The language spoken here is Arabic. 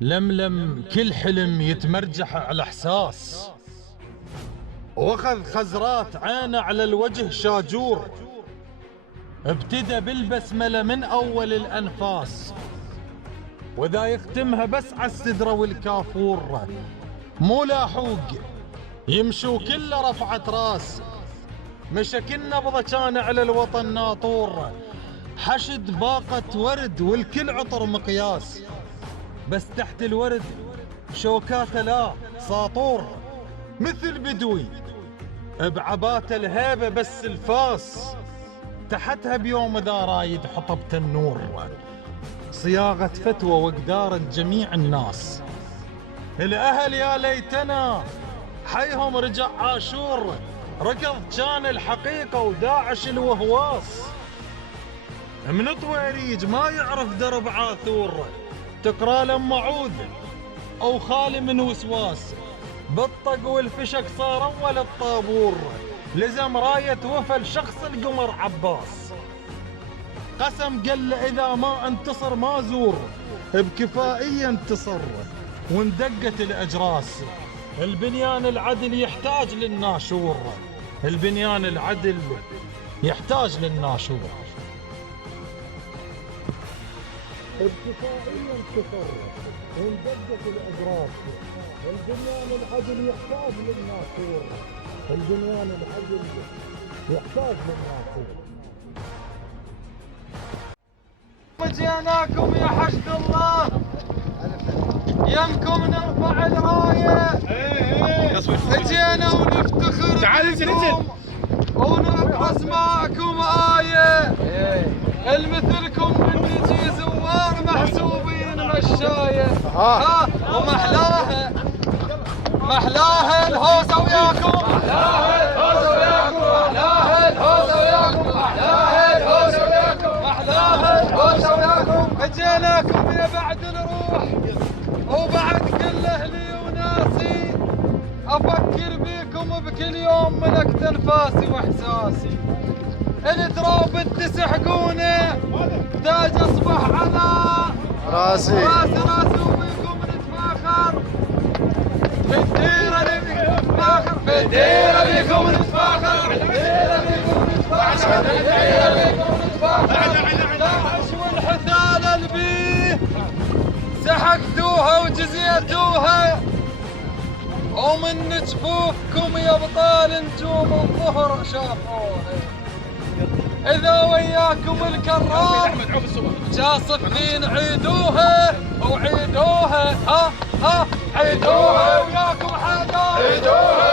لملم كل حلم يتمرجح على احساس، واخذ خزرات عينه على الوجه شاجور، ابتدى بالبسملة من اول الانفاس، وذا يختمها بس على السدرة والكافور. مو لاحوق يمشوا كله رفعت راس، مشى كل نبضة كان على الوطن ناطور، حشد باقة ورد والكل عطر مقياس، بس تحت الورد شوكاته لا ساطور، مثل بدوي بعباته الهيبة بس الفاس، تحتها بيوم ذا رايد حطبة النور، صياغة فتوى وقدار جميع الناس. الأهل يا ليتنا حيهم رجع عاشور، ركض كان الحقيقة وداعش الوهواس، من طويريج ما يعرف درب عاثور، تقرا لما عود او خالي من وسواس، بالطق والفشك صار اول الطابور، لزم راية وفى لشخص القمر عباس، قسم قال له اذا ما انتصر ما زور، بكفائية انتصر واندقت الاجراس. البنيان العدل يحتاج للناشور، البنيان العدل يحتاج للناشور. بكفائية انتصر واندقت الاجراس، البنيان العدل يحتاج للناشور، البنيان العدل يحتاج للناشور. جيناكم يا حشد الله، يمكم نرفع الراية، جينا ونفتخر بكم ونرفع اسماءكم آية، المثلكم من نجي زوار محسوبين مشاية. ومحلاها محلاها الهوسة وياكم، محلاها الهوسة وياكم، محلاها الهوسة وياكم، محلاها الهوسة وياكم، محلاها الهوسة وياكم. اجيناكم يا بعد الروح وبعد كل اهلي وناسي، افكر بيكم بكل يوم ملكت انفاسي واحساسي، التراب تسحقونه تاج اصبح على راسي راسي وبيكم نتفاخر، في الديره نبيكم نتفاخر، في الديره بيكم نتفاخر، في الديره بيكم نتفاخر، في الديره بيكم نتفاخر. داعش والحثال البيه سحقتوها وجزيتوها، ومن جفوفكم يا ابطال نجوم الظهر شافوها. اذا وياكم الكرار جاصفين عيدوها وعيدوها، ها عيدوها وياكم حيدر، عيدوها